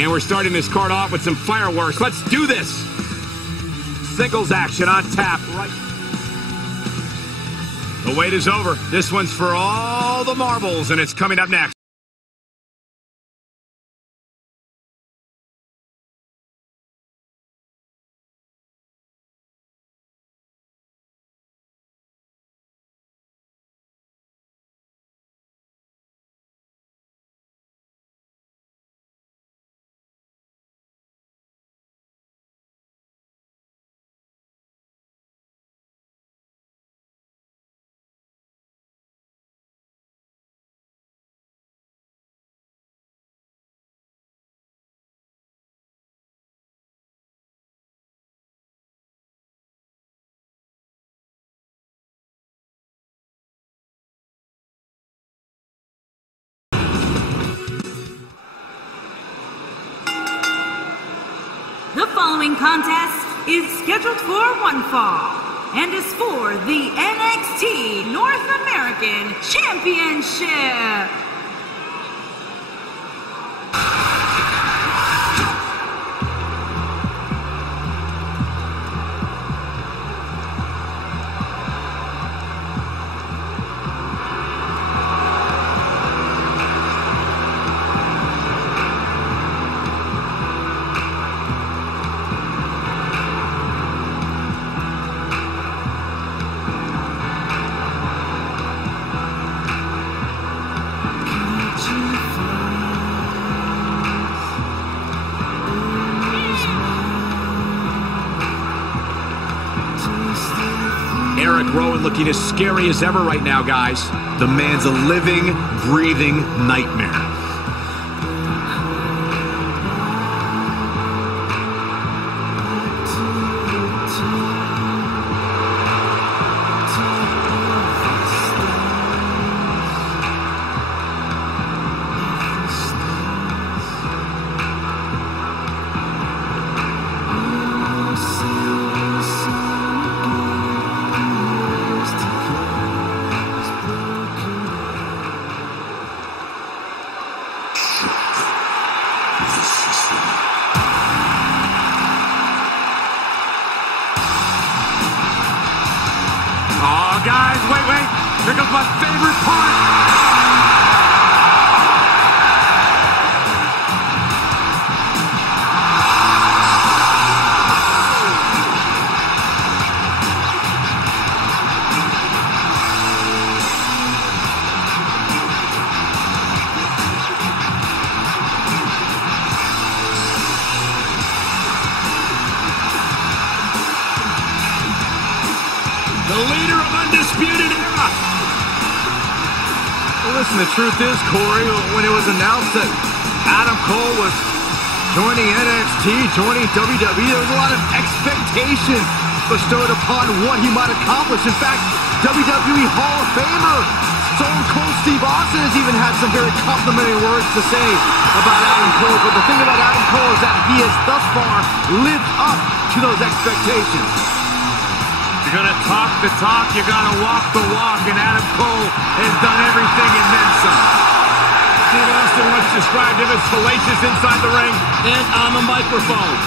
And we're starting this card off with some fireworks. Let's do this. Singles action on tap. Right. The wait is over. This one's for all the marbles, and it's coming up next. The following contest is scheduled for one fall and is for the NXT North American Championship. Eric Rowan looking as scary as ever right now, guys. The man's a living, breathing nightmare. Oh, guys, wait. Here comes my favorite part. The leader of Undisputed Era. Well, listen, the truth is, Corey, when it was announced that Adam Cole was joining NXT, joining WWE, there was a lot of expectation bestowed upon what he might accomplish. In fact, WWE Hall of Famer Stone Cold Steve Austin has even had some very complimentary words to say about Adam Cole. But the thing about Adam Cole is that he has thus far lived up to those expectations. You're gonna talk the talk, you gotta walk the walk, and Adam Cole has done everything and then some. Steve Austin once described him as fallacious inside the ring and on the microphone.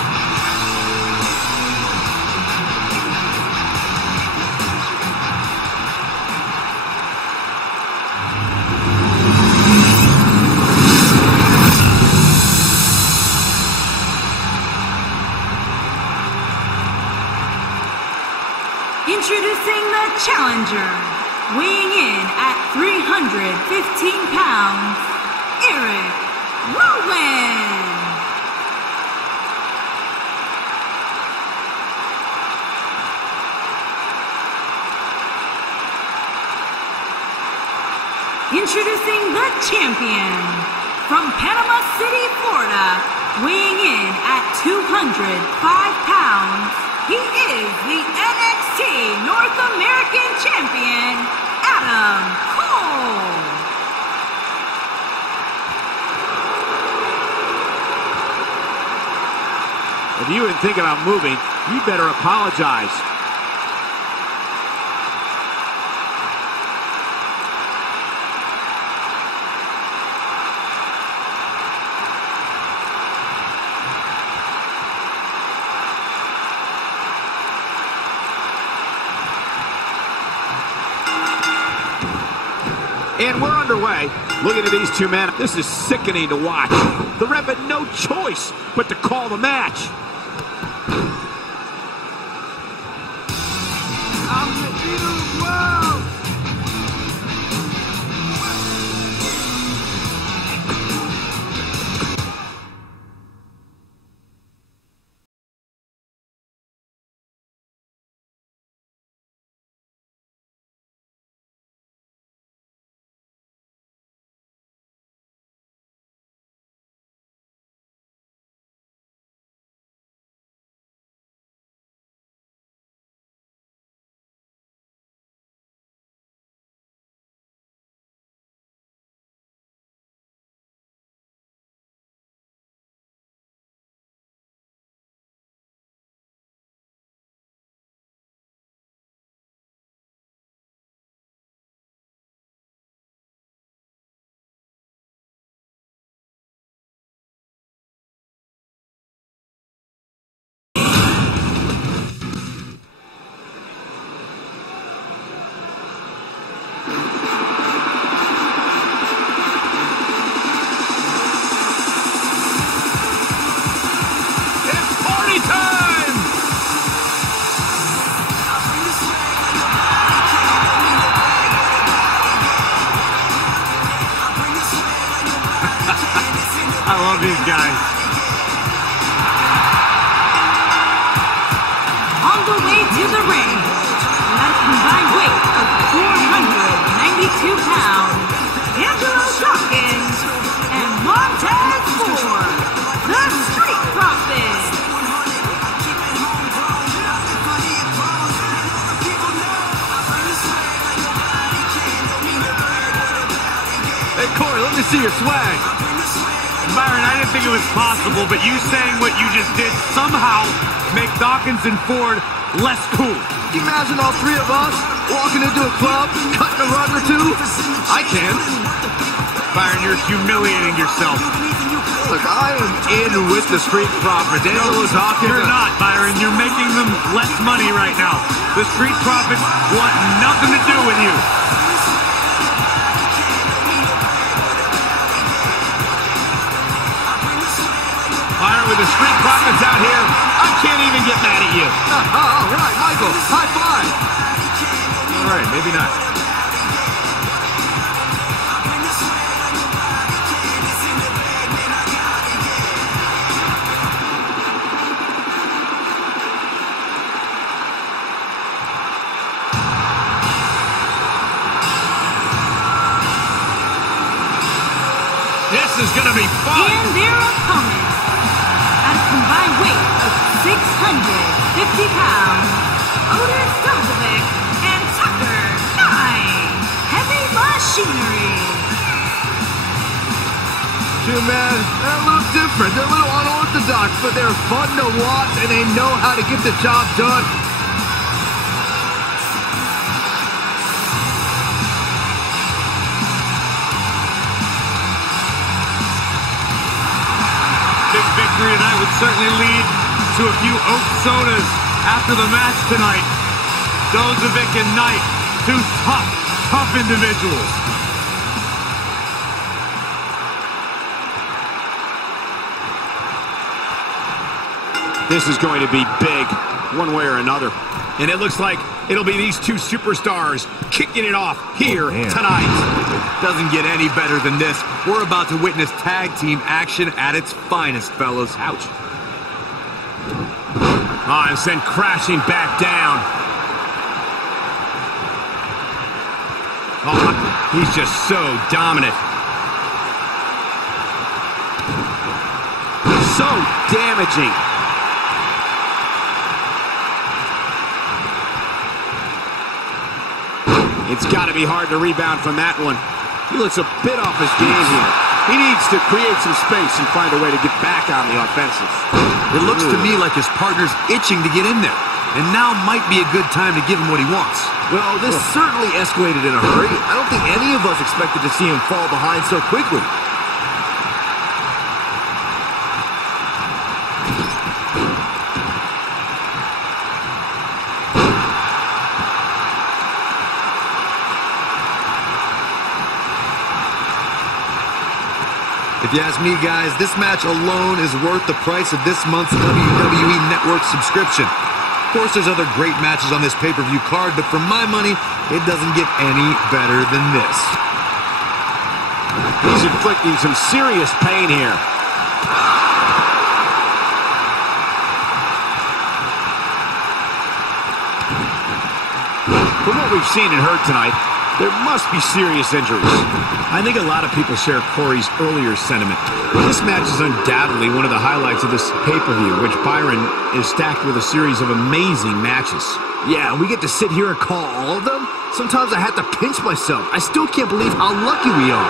Introducing the challenger, weighing in at 315 pounds, Eric Rowan. Introducing the champion, from Panama City, Florida, weighing in at 205 pounds, he is the NXT North American Champion, Adam Cole. If you even think about moving, you better apologize. And we're underway. Looking at these two men, this is sickening to watch. The ref had no choice but to call the match. I'm the leader of the world. I love these guys. On the way to the ring, at a combined weight of 492 pounds, Angelo Dawkins and Montez Ford, the Street Profits. Hey, Corey, let me see your swag. Byron, I didn't think it was possible, but you saying what you just did somehow make Dawkins and Ford less cool. Can you imagine all three of us walking into a club, cutting a rug or two? I can. Byron, you're humiliating yourself. Look, I am in with the Street Profits. Angelo Dawkins. You're not, Byron. You're making them less money right now. The Street Profits want nothing to do with you. Byron, with the Street Profits out here, I can't even get mad at you. All right, Michael, high five. All right, maybe not. This is going to be fun. And their opponent, at a combined weight of 650 pounds, Otis Dozovic and Tucker 9, Heavy Machinery. Two men, they're a little different. They're a little unorthodox, but they're fun to watch, and they know how to get the job done. Big victory tonight would certainly lead to a few oak sodas after the match tonight. Dozovic and Knight, two tough individuals. This is going to be big, one way or another. And it looks like it'll be these two superstars kicking it off here tonight. Doesn't get any better than this. We're about to witness tag team action at its finest, fellas. Ouch. Oh, and sent crashing back down. Oh, he's just so dominant. So damaging. It's got to be hard to rebound from that one. He looks a bit off his game here. He needs to create some space and find a way to get back on the offensive. It looks to me like his partner's itching to get in there. And now might be a good time to give him what he wants. Well, this certainly escalated in a hurry. I don't think any of us expected to see him fall behind so quickly. If you ask me, guys, this match alone is worth the price of this month's WWE Network subscription. Of course, there's other great matches on this pay-per-view card, but for my money, it doesn't get any better than this. He's inflicting some serious pain here. From what we've seen and heard tonight, there must be serious injuries. I think a lot of people share Corey's earlier sentiment. This match is undoubtedly one of the highlights of this pay-per-view, which Byron is stacked with a series of amazing matches. Yeah, we get to sit here and call all of them? Sometimes I have to pinch myself. I still can't believe how lucky we are.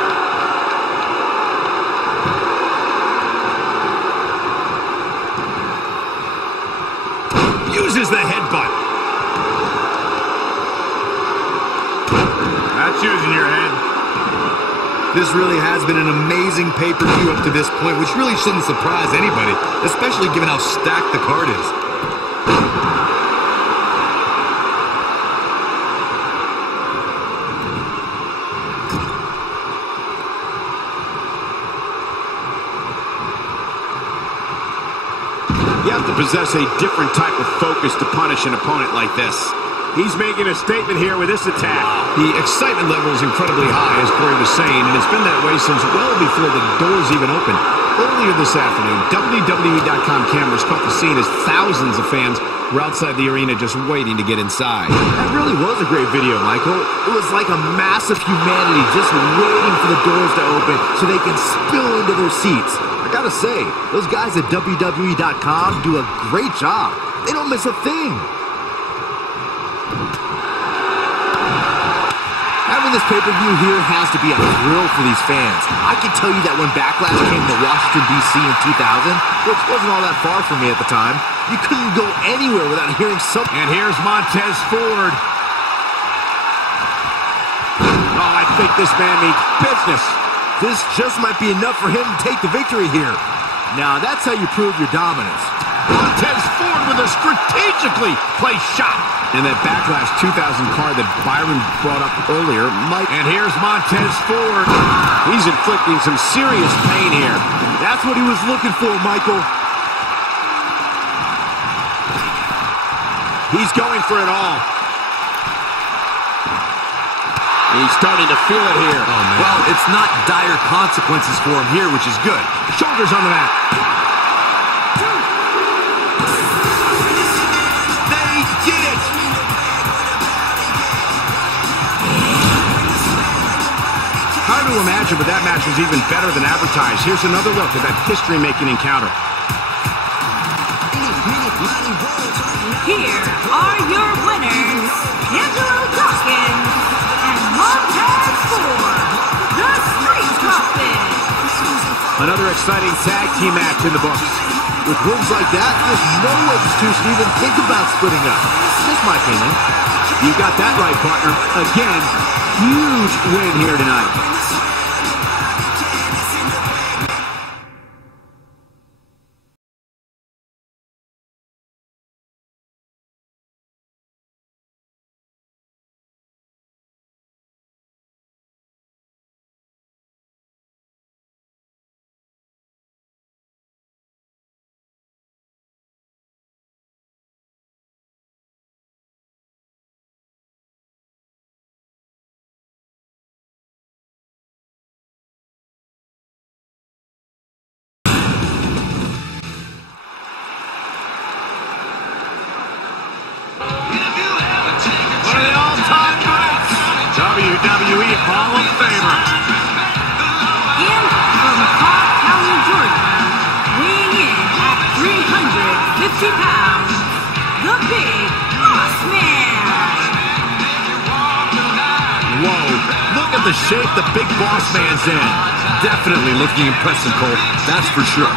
Uses the headbutt. That's using your head. This really has been an amazing pay-per-view up to this point, which really shouldn't surprise anybody, especially given how stacked the card is. You have to possess a different type of focus to punish an opponent like this. He's making a statement here with this attack. The excitement level is incredibly high, as Corey was saying, and it's been that way since well before the doors even opened. Earlier this afternoon, WWE.com cameras caught the scene as thousands of fans were outside the arena just waiting to get inside. That really was a great video, Michael. It was like a mass of humanity just waiting for the doors to open so they can spill into their seats. I gotta say, those guys at WWE.com do a great job. They don't miss a thing. Having this pay-per-view here has to be a thrill for these fans. I can tell you that when Backlash came to Washington, D.C. in 2000, which wasn't all that far from me at the time, you couldn't go anywhere without hearing something. And here's Montez Ford. Oh, I think this man means business. This just might be enough for him to take the victory here. Now, that's how you prove your dominance. Montez Ford with a strategically placed shot. And that Backlash 2000 card that Byron brought up earlier might... And here's Montez Ford. He's inflicting some serious pain here. That's what he was looking for, Michael. He's going for it all. He's starting to feel it here. Oh, man. Well, it's not dire consequences for him here, which is good. Shoulders on the mat. They did it! Hard to imagine, but that match was even better than advertised. Here's another look at that history-making encounter. Here are your winners, Angelo Dawkins and Montez Ford, the Street Profits. Another exciting tag team match in the books. With moves like that, there's no institution even think about splitting up. Just my opinion. You got that right, partner. Again, huge win here tonight. WWE Hall of Famer. And from Cobb County, Georgia, weighing in at 350 pounds, the Big Boss Man. Whoa, look at the shape the Big Boss Man's in. Definitely looking impressive, Cole. That's for sure.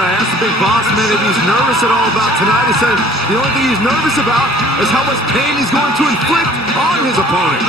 Asked the Big Boss Man if he's nervous at all about tonight. He said the only thing he's nervous about is how much pain he's going to inflict on his opponent.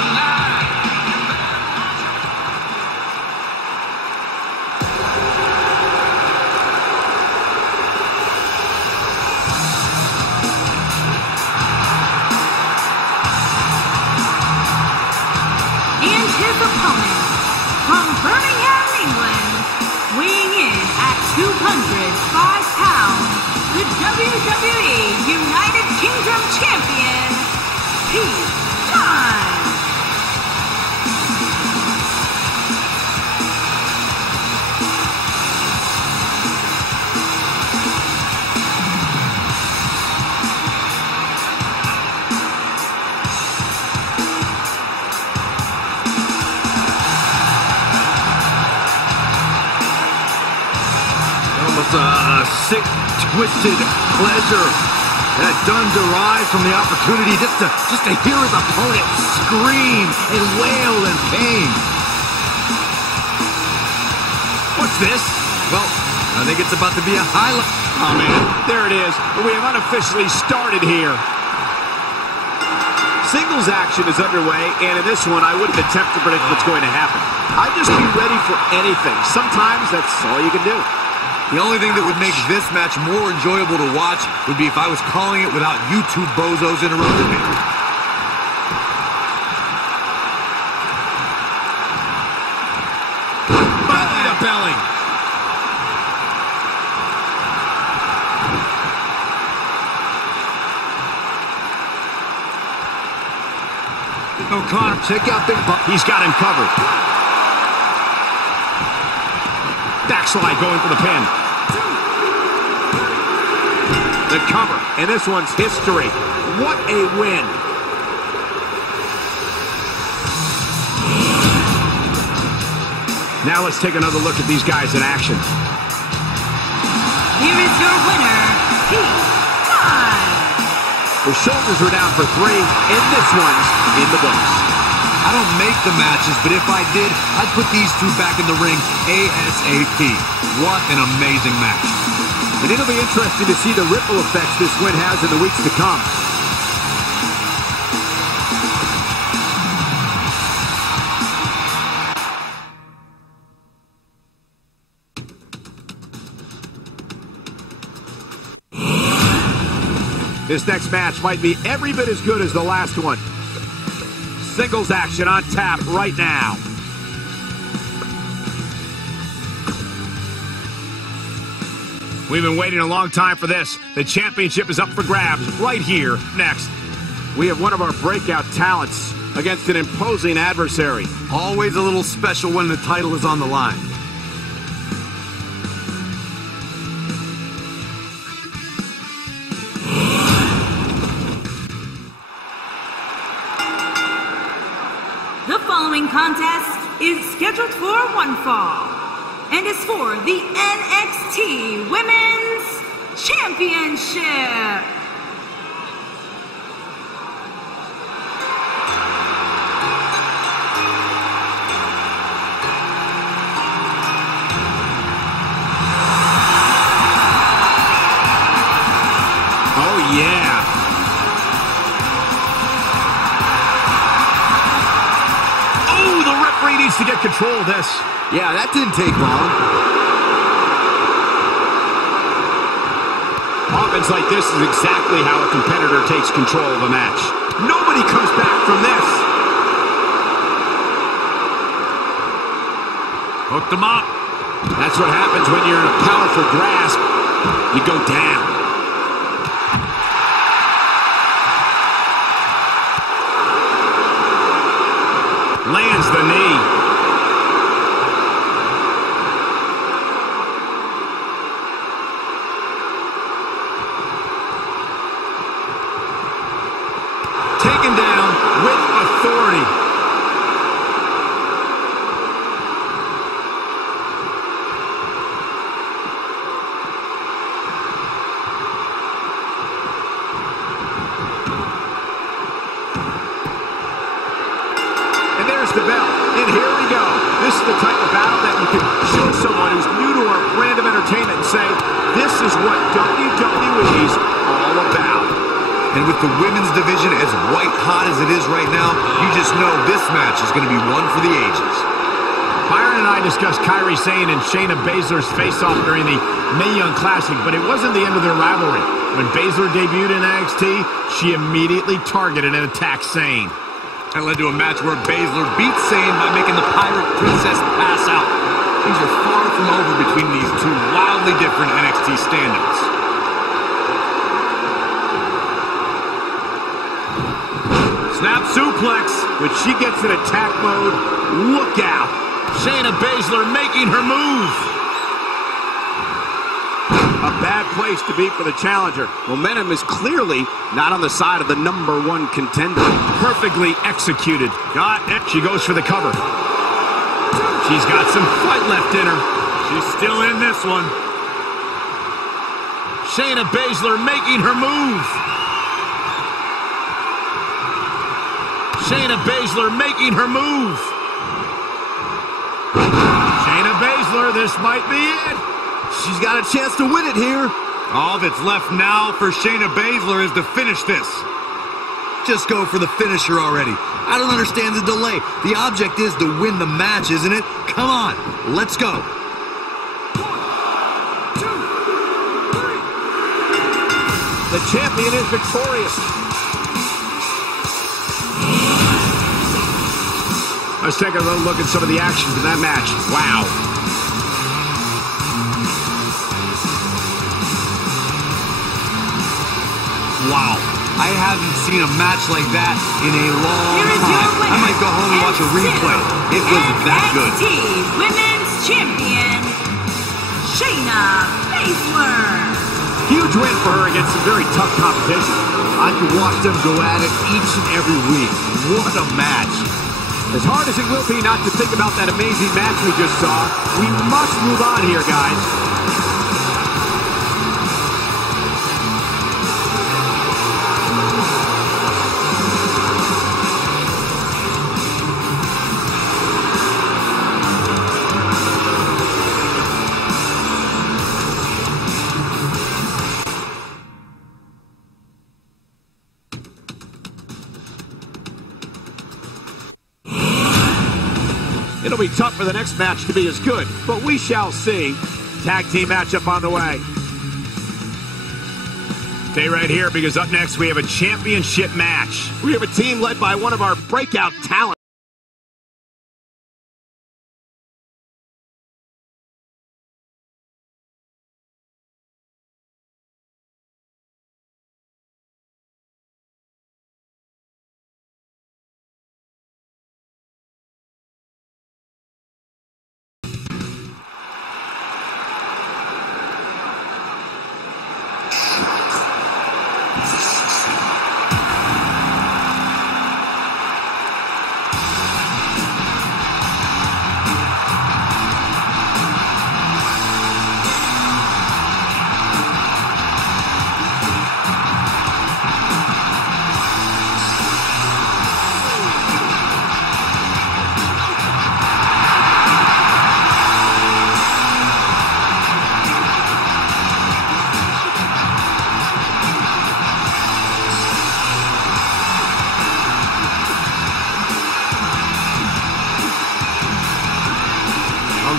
the WWE United Kingdom Champion, Pete Dunne. A sick, twisted pleasure that Dunne derives from the opportunity just to hear his opponent scream and wail in pain. What's this? Well, I think it's about to be a highlight. Oh, man, there it is. We have unofficially started here. Singles action is underway, and in this one, I wouldn't attempt to predict what's going to happen. I'd just be ready for anything. Sometimes that's all you can do. The only thing that would make this match more enjoyable to watch would be if I was calling it without you two bozos interrupting me. Belly to belly. O'Connor, check out Big Buck. He's got him covered. Backslide going for the pin. The cover, and this one's history. What a win. Now let's take another look at these guys in action. Here is your winner, Pete Dunne. The shoulders are down for 3, and this one's in the books. I don't make the matches, but if I did, I'd put these two back in the ring ASAP. What an amazing match. And it'll be interesting to see the ripple effects this win has in the weeks to come. This next match might be every bit as good as the last one. Singles action on tap right now. We've been waiting a long time for this. The championship is up for grabs right here, next. We have one of our breakout talents against an imposing adversary. Always a little special when the title is on the line. The following contest is scheduled for one fall and is for the NXT Women's Championship. Oh, yeah. Needs to get control of this. Yeah, that didn't take long. Offense like this is exactly how a competitor takes control of a match. Nobody comes back from this. Hooked them up. That's what happens when you're in a powerful grasp. You go down. Lands the knee. Taken down with authority. And there's the bell. And here we go. This is the type of battle that you can show someone who's new to our brand of entertainment and say, this is what WWE's all about. And with the women's division as white hot as it is right now, you just know this match is going to be one for the ages. Byron and I discussed Kairi Sane and Shayna Baszler's face-off during the Mae Young Classic, but it wasn't the end of their rivalry. When Baszler debuted in NXT, she immediately targeted and attacked Sane. That led to a match where Baszler beat Sane by making the Pirate Princess pass out. Things are far from over between these two wildly different NXT stand-ins. suplex. When she gets in attack mode, look out. Shayna Baszler making her move. A bad place to be for the challenger. Momentum is clearly not on the side of the #1 contender. Perfectly executed. Got it. She goes for the cover. She's got some fight left in her. She's still in this one. Shayna Baszler making her move. Shayna Baszler making her move. Shayna Baszler, this might be it. She's got a chance to win it here. All that's left now for Shayna Baszler is to finish this. Just go for the finisher already. I don't understand the delay. The object is to win the match, isn't it? Come on, let's go. 1, 2, 3. The champion is victorious. Let's take a little look at some of the action from that match. Wow. Wow. I haven't seen a match like that in a long time. I might go home and watch a replay. It was that good. NXT Women's Champion, Shayna Baszler. Huge win for her against some very tough competition. I could watch them go at it each and every week. What a match. As hard as it will be not to think about that amazing match we just saw, we must move on here, guys. It'll be tough for the next match to be as good, but we shall see. Tag team matchup on the way. Stay right here because up next we have a championship match. We have a team led by one of our breakout talents.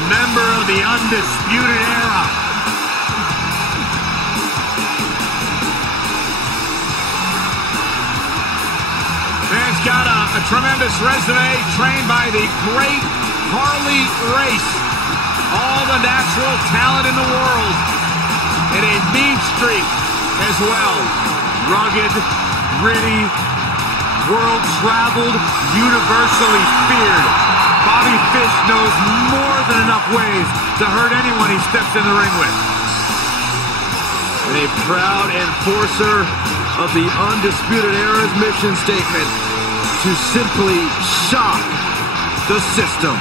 Member of the Undisputed Era. Man's got a tremendous resume, trained by the great Harley Race. All the natural talent in the world. And a mean streak as well. Rugged, gritty, world-traveled, universally feared. Bobby Fish knows more than enough ways to hurt anyone he steps in the ring with. And a proud enforcer of the Undisputed Era's mission statement to simply shock the system.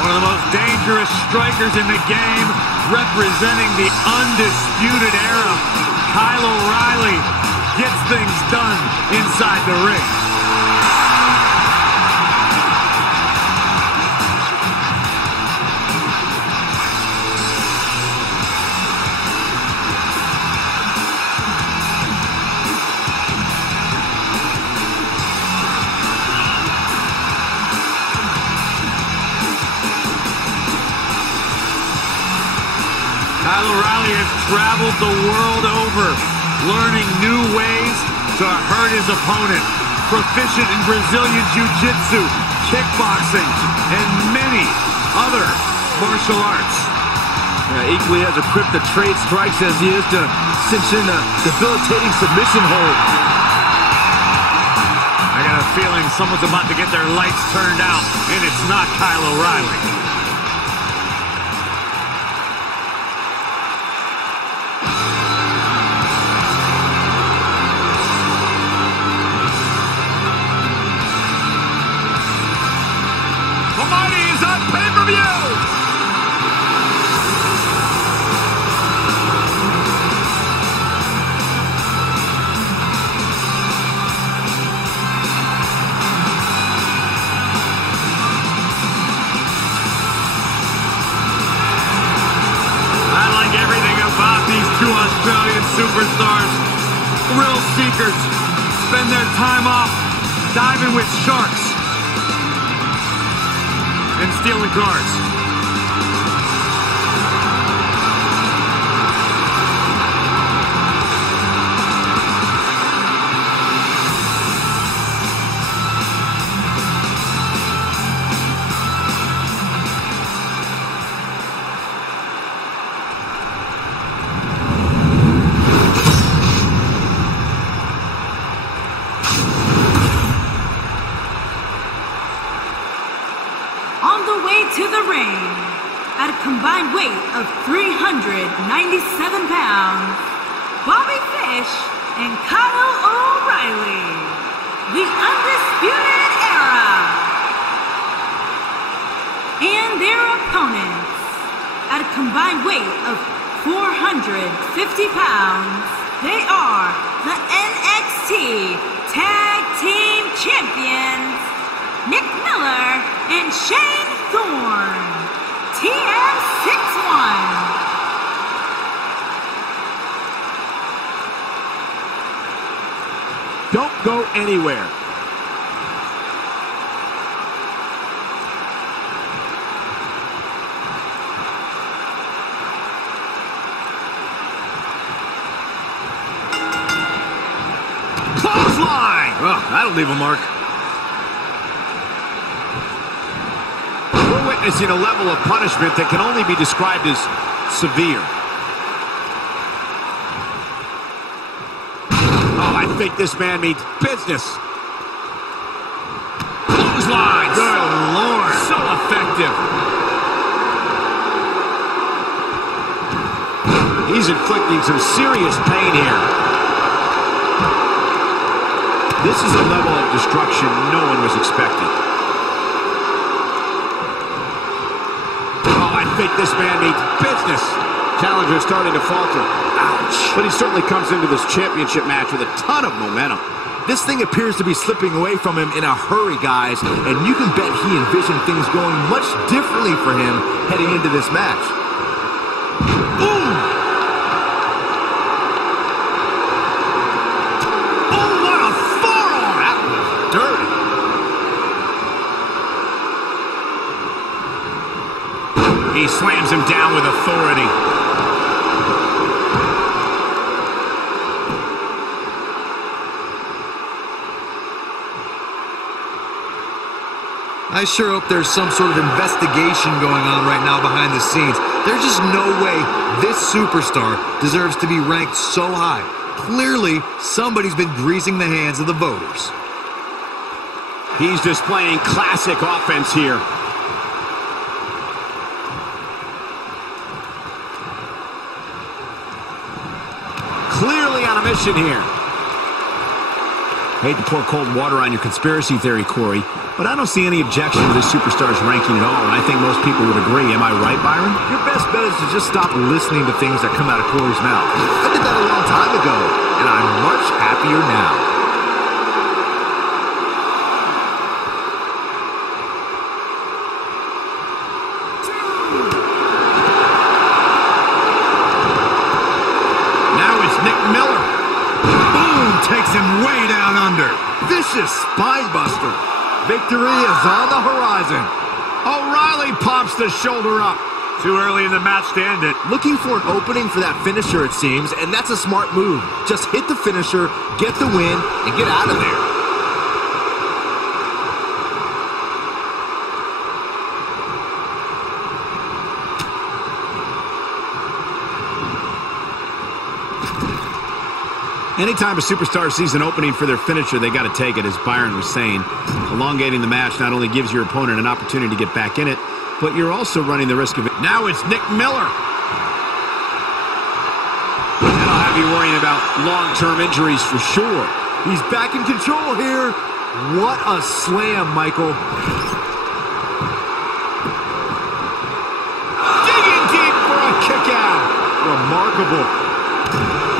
One of the most dangerous strikers in the game, representing the Undisputed Era. Kyle O'Reilly gets things done inside the ring. Kyle O'Reilly has traveled the world over learning new ways to hurt his opponent. Proficient in Brazilian Jiu-Jitsu, kickboxing, and many other martial arts. Equally as equipped to trade strikes as he is to cinch in a debilitating submission hold. I got a feeling someone's about to get their lights turned out, and it's not Kyle O'Reilly. Australian superstars, thrill seekers, spend their time off diving with sharks and stealing cars. To the ring, at a combined weight of 397 pounds, Bobby Fish and Kyle O'Reilly, the Undisputed Era. And their opponents, at a combined weight of 450 pounds, they are the NXT Tag Team Champions, Nick Miller and Shane Thorne, TM61. Don't go anywhere. Clothesline! Oh, that'll leave a mark. Witnessing a level of punishment that can only be described as severe. Oh, I think this man means business. Clothesline! Good Lord! So effective. He's inflicting some serious pain here. This is a level of destruction no one was expecting. I think this man means business. Challenger starting to falter. Ouch. But he certainly comes into this championship match with a ton of momentum. This thing appears to be slipping away from him in a hurry, guys, and you can bet he envisioned things going much differently for him heading into this match. Boom! Oh, what a forearm! That was dirty. He slams him down with authority. I sure hope there's some sort of investigation going on right now behind the scenes. There's just no way this superstar deserves to be ranked so high. Clearly, somebody's been greasing the hands of the voters. He's displaying classic offense here. Clearly on a mission here. Hate to pour cold water on your conspiracy theory, Corey, but I don't see any objection to this superstar's ranking at all, and I think most people would agree. Am I right, Byron? Your best bet is to just stop listening to things that come out of Corey's mouth. I did that a long time ago, and I'm much happier now. Takes him way down under. Vicious spinebuster. Victory is on the horizon. O'Reilly pops the shoulder up. Too early in the match to end it. Looking for an opening for that finisher, it seems, and that's a smart move. Just hit the finisher, get the win, and get out of there. Anytime a superstar sees an opening for their finisher, they got to take it, as Byron was saying. Elongating the match not only gives your opponent an opportunity to get back in it, but you're also running the risk of it. Now it's Nick Miller. That'll have you worrying about long-term injuries for sure. He's back in control here. What a slam, Michael. Digging deep for a kick out. Remarkable.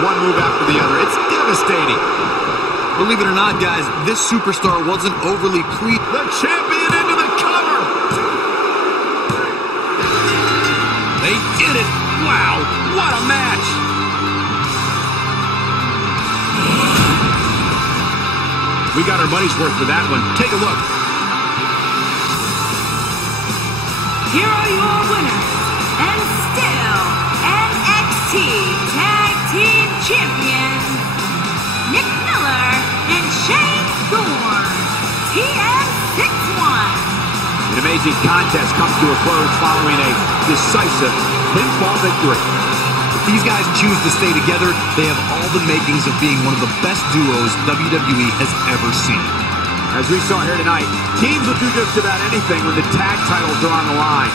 One move after the other. It's devastating. Believe it or not, guys, this superstar wasn't overly pleased. The champion into the cover. They did it. Wow, what a match. We got our money's worth for that one. Take a look. Here are your winners, and still NXT Tag Team Champions, Nick Miller and Shane Thorne, TM61. An amazing contest comes to a close following a decisive pinfall victory. If these guys choose to stay together, they have all the makings of being one of the best duos WWE has ever seen. As we saw here tonight, teams will do just about anything when the tag titles are on the line.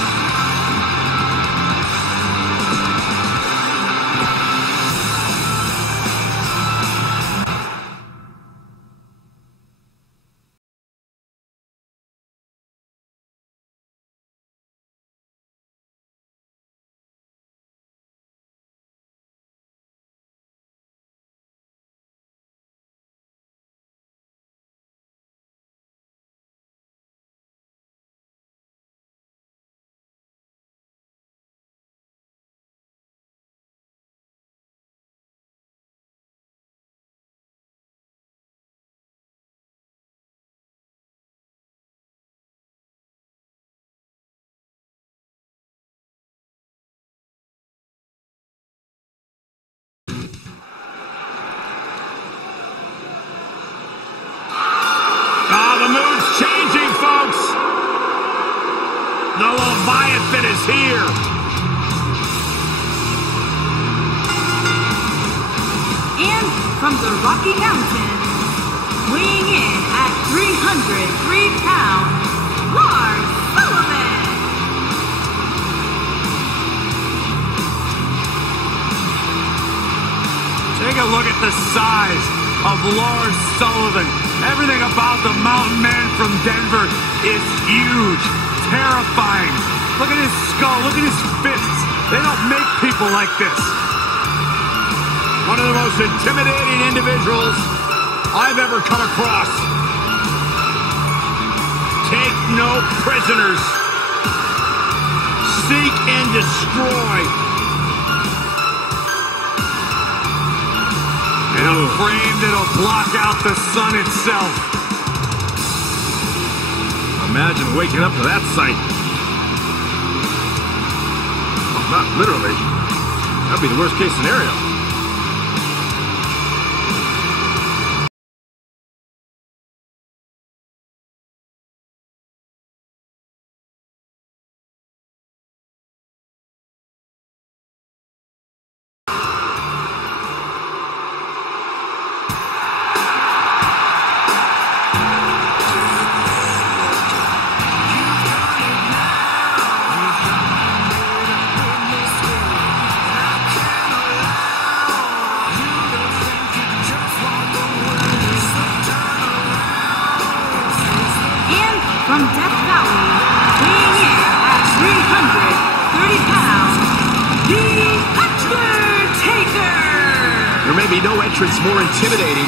The mood's changing, folks. The Leviathan is here. And from the Rocky Mountains, weighing in at 303 pounds, Lars Sullivan. Take a look at the size of Lars Sullivan. Everything about the mountain man from Denver is huge, terrifying. Look at his skull, look at his fists. They don't make people like this. One of the most intimidating individuals I've ever come across. Take no prisoners. Seek and destroy. In a frame that'll block out the sun itself. Imagine waking up to that sight. Well, not literally. That'd be the worst case scenario. From Death Valley, weighing in at 330 pounds, The Undertaker! There may be no entrance more intimidating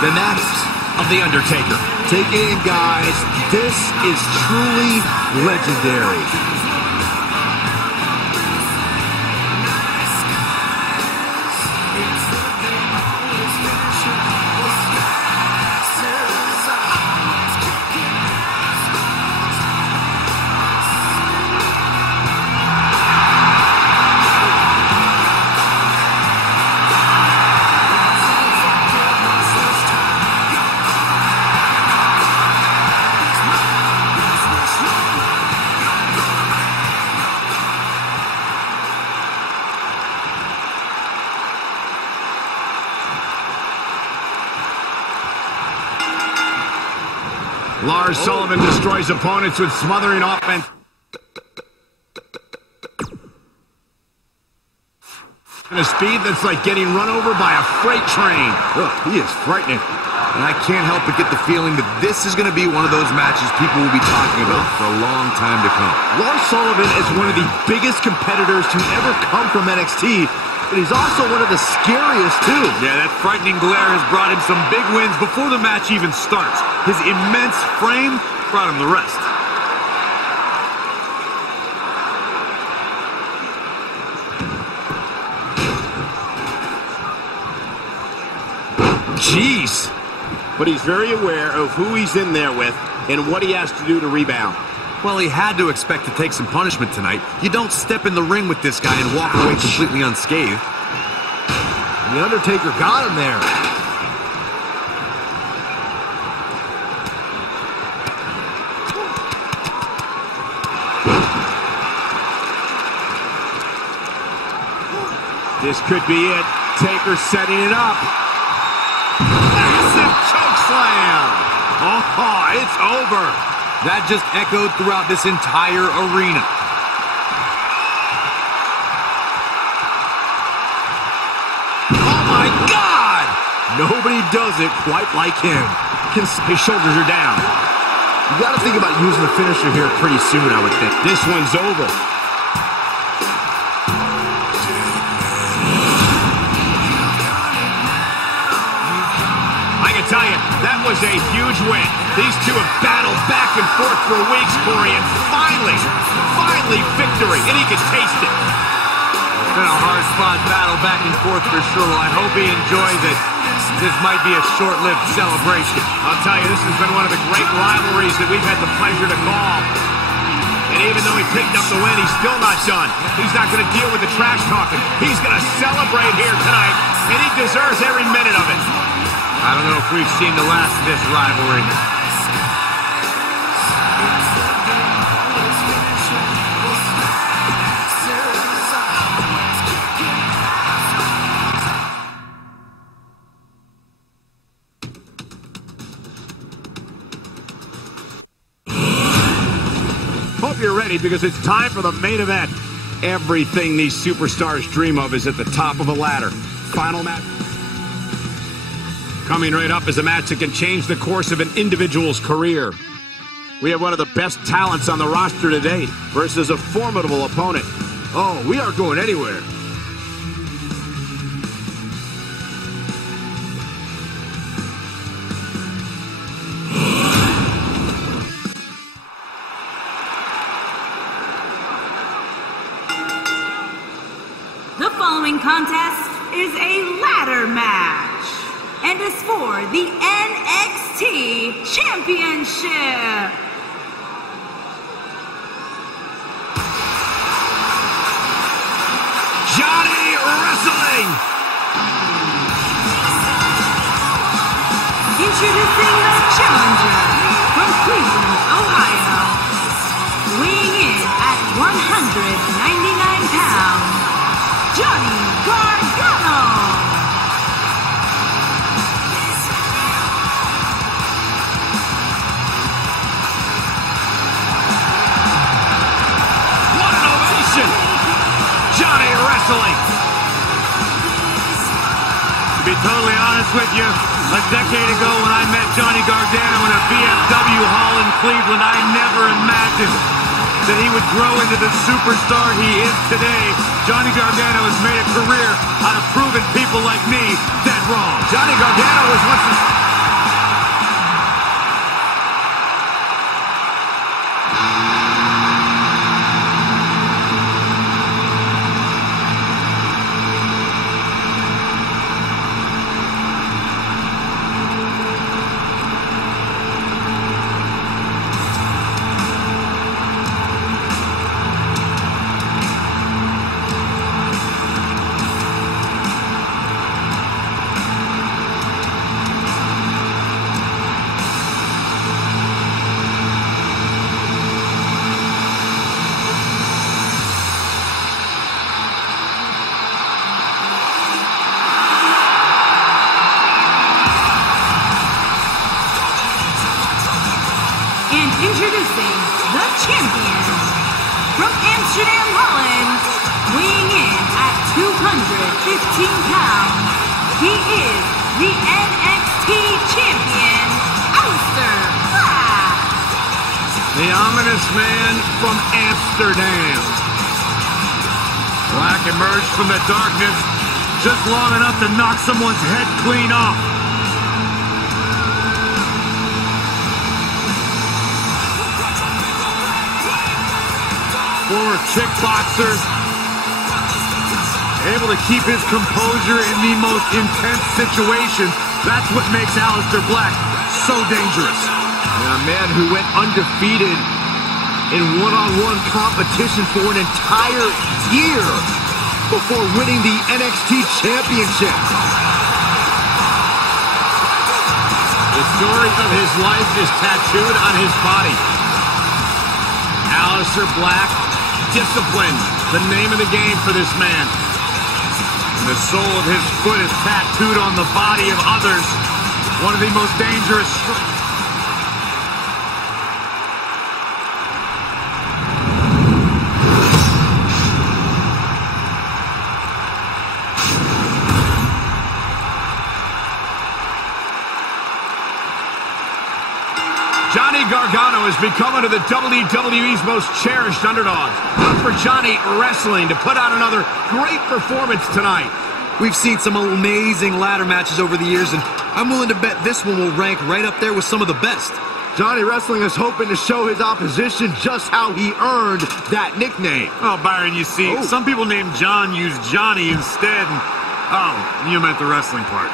than that of The Undertaker. Take aim, guys. This is truly legendary. Lars Sullivan destroys opponents with smothering offense. And a speed that's like getting run over by a freight train. Ugh, he is frightening. And I can't help but get the feeling that this is going to be one of those matches people will be talking about for a long time to come. Lars Sullivan is one of the biggest competitors to ever come from NXT, but he's also one of the scariest, too. Yeah, that frightening glare has brought him some big wins before the match even starts. His immense frame brought him the rest. Jeez. But he's very aware of who he's in there with and what he has to do to rebound. Well, he had to expect to take some punishment tonight. You don't step in the ring with this guy and walk away completely unscathed. The Undertaker got him there. This could be it. Taker setting it up. Massive chokeslam. Oh, it's over. That just echoed throughout this entire arena. Oh, my God! Nobody does it quite like him. His shoulders are down. You got to think about using the finisher here pretty soon, I would think. This one's over. Tell you, that was a huge win. These two have battled back and forth for weeks, Corey, and finally, victory, and he can taste it. It's been a hard-fought battle back and forth for sure. I hope he enjoys it. This might be a short-lived celebration. I'll tell you, this has been one of the great rivalries that we've had the pleasure to call. And even though he picked up the win, he's still not done. He's not going to deal with the trash talking. He's going to celebrate here tonight, and he deserves every minute of it. I don't know if we've seen the last of this rivalry. Hope you're ready because it's time for the main event. Everything these superstars dream of is at the top of a ladder. Final match. Coming right up is a match that can change the course of an individual's career. We have one of the best talents on the roster today versus a formidable opponent. Oh, we aren't going anywhere. The following contest is a ladder match and is for the NXT Championship. Johnny Wrestling! Introducing the challenger from Cleveland, Ohio, weighing in at 199 pounds, Johnny Gargano. What an ovation! Johnny Wrestling! To be totally honest with you, a decade ago when I met Johnny Gargano in a VFW hall in Cleveland, I never imagined that he would grow into the superstar he is today. Johnny Gargano has made a career out of proving people like me dead wrong. Johnny Gargano was once a... the champion. From Amsterdam, Holland, weighing in at 215 pounds, he is the NXT champion, Aleister Black. The ominous man from Amsterdam. Black emerged from the darkness just long enough to knock someone's head clean off. Former kickboxer, able to keep his composure in the most intense situations. That's what makes Aleister Black so dangerous. And a man who went undefeated in one-on-one competition for an entire year before winning the NXT Championship. The story of his life is tattooed on his body. Aleister Black, discipline, the name of the game for this man. The sole of his foot is tattooed on the body of others. One of the most dangerous. Johnny Gargano has become one of the WWE's most cherished underdogs. Look for Johnny Wrestling to put out another great performance tonight. We've seen some amazing ladder matches over the years, and I'm willing to bet this one will rank right up there with some of the best. Johnny Wrestling is hoping to show his opposition just how he earned that nickname. Oh, Byron, you see, some people named John use Johnny instead. And, oh, you meant the wrestling part.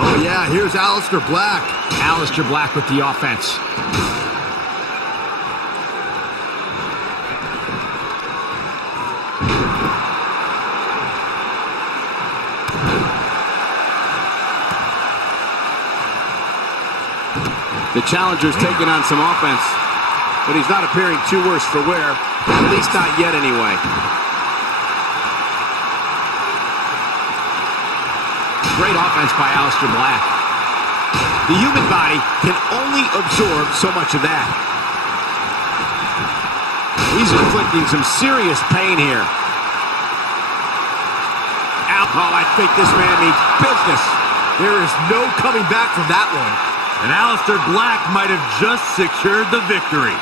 Oh, yeah, here's Aleister Black. Aleister Black with the offense. The challenger's taking on some offense, but he's not appearing too worse for wear, at least not yet anyway. Great offense by Aleister Black. The human body can only absorb so much of that. He's inflicting some serious pain here. Oh, I think this man means business. There is no coming back from that one. And Aleister Black might have just secured the victory.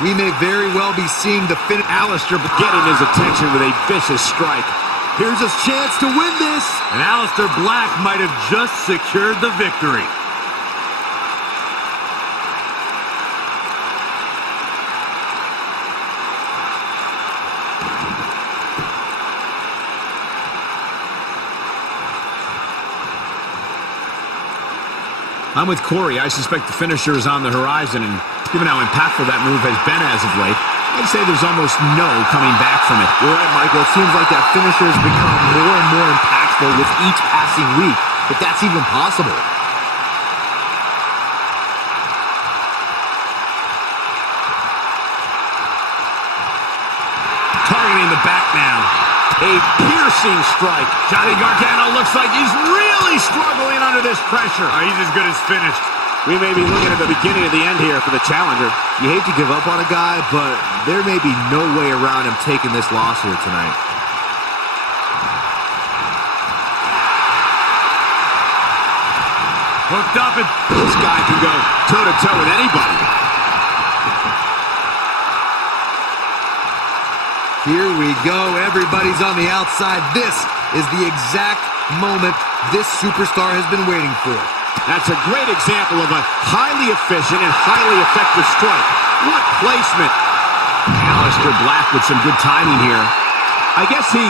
We may very well be seeing the finish. Aleister getting his attention with a vicious strike. Here's his chance to win this. And Aleister Black might have just secured the victory. I'm with Corey. I suspect the finisher is on the horizon, and given how impactful that move has been as of late, I'd say there's almost no coming back from it. You're right, Michael. It seems like that finisher has become more and more impactful with each passing week, if that's even possible. Targeting the back now. A piercing strike. Johnny Gargano looks like he's really struggling under this pressure. Oh, he's as good as finished. We may be looking at the beginning of the end here for the challenger. You hate to give up on a guy, but there may be no way around him taking this loss here tonight. Hooked up, and this guy can go toe-to-toe with anybody. Here we go. Everybody's on the outside. This is the exact moment this superstar has been waiting for. That's a great example of a highly efficient and highly effective strike. What placement. Aleister Black with some good timing here. I guess he...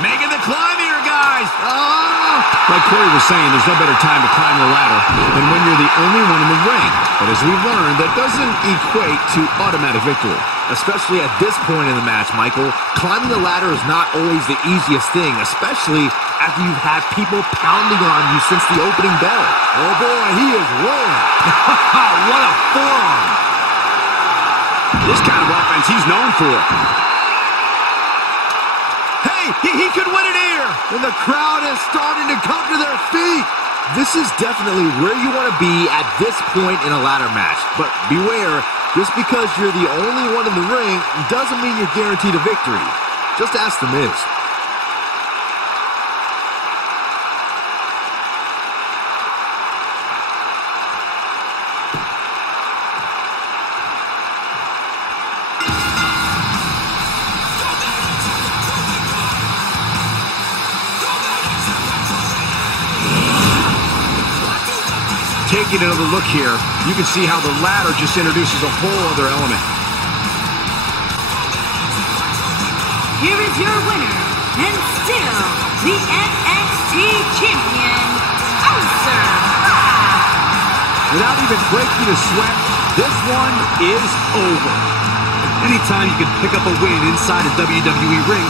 Making the climb here, guys. Oh! Like Corey was saying, there's no better time to climb the ladder than when you're the only one in the ring. But as we've learned, that doesn't equate to automatic victory. Especially at this point in the match, Michael. Climbing the ladder is not always the easiest thing, especially after you've had people pounding on you since the opening bell. Oh boy, he is rolling. What a forearm. This kind of offense he's known for. Hey, he could win it here. And the crowd is starting to come to their feet. This is definitely where you want to be at this point in a ladder match. But beware, just because you're the only one in the ring doesn't mean you're guaranteed a victory. Just ask The Miz. Taking another look here, you can see how the ladder just introduces a whole other element. Here is your winner, and still the NXT champion, Without even breaking a sweat, this one is over. Anytime you can pick up a win inside a WWE ring,